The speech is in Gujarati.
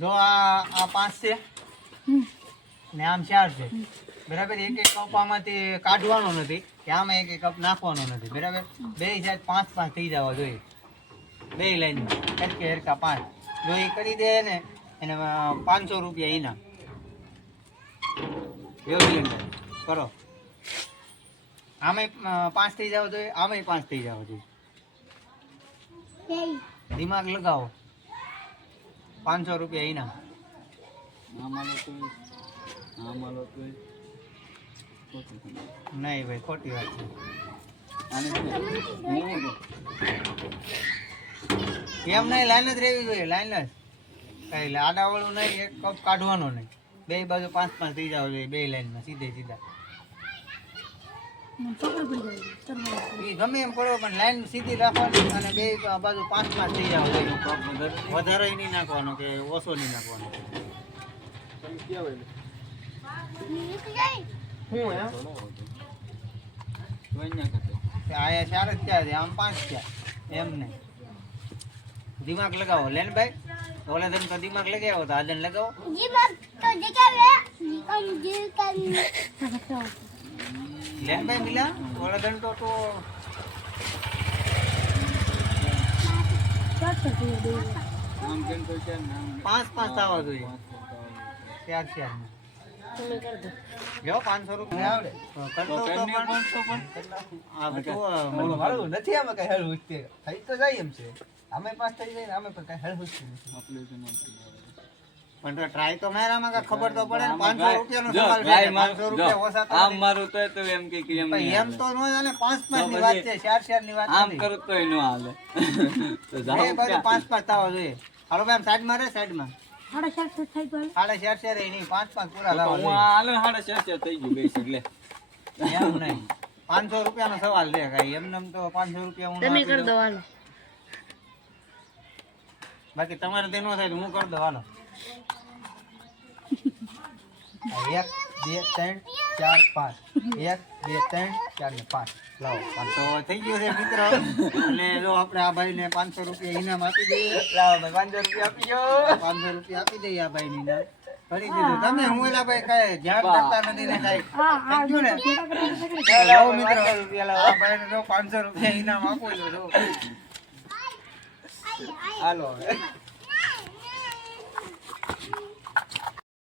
જો આ 5 છે ને આમ 4 છે બરાબર. એક એક કપ આમાંથી કાઢવાનો નથી કે આમાં એક એક કપ નાખવાનો નથી બરાબર. બે સાઈડ 5-5 થઈ જવા જોઈએ બે લાઈનમાં હરકે હરકા 5. જો એ કરી દે ને એને 500 રૂપિયા ઇનામ. સિલિન્ડર કરો આમાંય 5 થઈ જવા જોઈએ આમાંય 5 થઈ જવા જોઈએ. દિમાગ લગાવો 500 રૂપિયા ઇનામ. નહીં ભાઈ ખોટી વાત છે. એમ નહીં લાઈન જ રહેવી જોઈએ લાઈન જ કઈ આડાવાળું નહીં. એક કપ કાઢવાનો નહીં બે બાજુ 5-5 થઈ જવા જોઈએ બે લાઈનમાં સીધે સીધા. એ ગમે એમ કરો પણ લાઈન સીધી રાખવાની અને બે બાજુ 5-5 થઈ જવા જોઈએ. વધારે નહીં નાખવાનો કે ઓછો નહીં નાખવાનો. આયા 4 જ થયા છે આમ 5 થયા એમ નહીં. દિમાગ લગાવો લેનભાઈ. ઓલા ધન તો દિમાગ લગાવ્યો તો આદન લગાવો. લેનભાઈ મિલા ઓલા ધન તો 5-5 થવા જોઈએ 4-4 જો 500 રૂપિયા આવડે કરતો તો પણ નથી આમાં કઈ હેળ ઉઠતી થઈ તો જાય એમ છે. અમે 5 થઈ જાય ને અમે પણ કઈ હેળ ઉઠતી નથી પણ ટ્રાય તો મારામાં કઈ ખબર તો પડે ને. 500 રૂપિયાનો સવાલ છે 500 રૂપિયા ઓછા તો આમ મારું તો એમ કે એમ તો નો જાને 5-5 ની વાત છે 4-4 ની વાત આમ કરું તોય ન હાલે. તો જાવ 5-5 થવા જોઈએ. હાલો ભાઈ સાઈડ માં રે સાઈડ માં 4.5 થઈ ગયું. 4.5 નહીં 5-5 પૂરા લાવવા હું જોઈએ. હાલે 4.5 થઈ ગયું ગઈ એટલે એમ નહીં 500 રૂપિયાનો સવાલ છે કઈ એમને તો 500 રૂપિયા હું તમે કરી દો હાલો. બાકી તમારે તે નો થાય તો હું કરી દઉં હાલો. 1 2 3 4 5 1 2 3 4 ને 5 લાવો 500 થઈ ગયો છે મિત્રો. અને જો આપણે આ ભાઈને 500 રૂપિયા ઇનામ આપી દઈએ. લાવો ભાઈ 500 રૂપિયા આપી દો. 500 રૂપિયા આપી દઈએ આ ભાઈને ઇનામ કરી દીધું. તમે હું એલા ભાઈ કઈ ધ્યાન કરતા નથી ને કઈ સમજ્યું ને. લાવો મિત્રો રૂપિયા લાવો આ ભાઈને જો 500 રૂપિયા ઇનામ આપો છો. હાલો હવે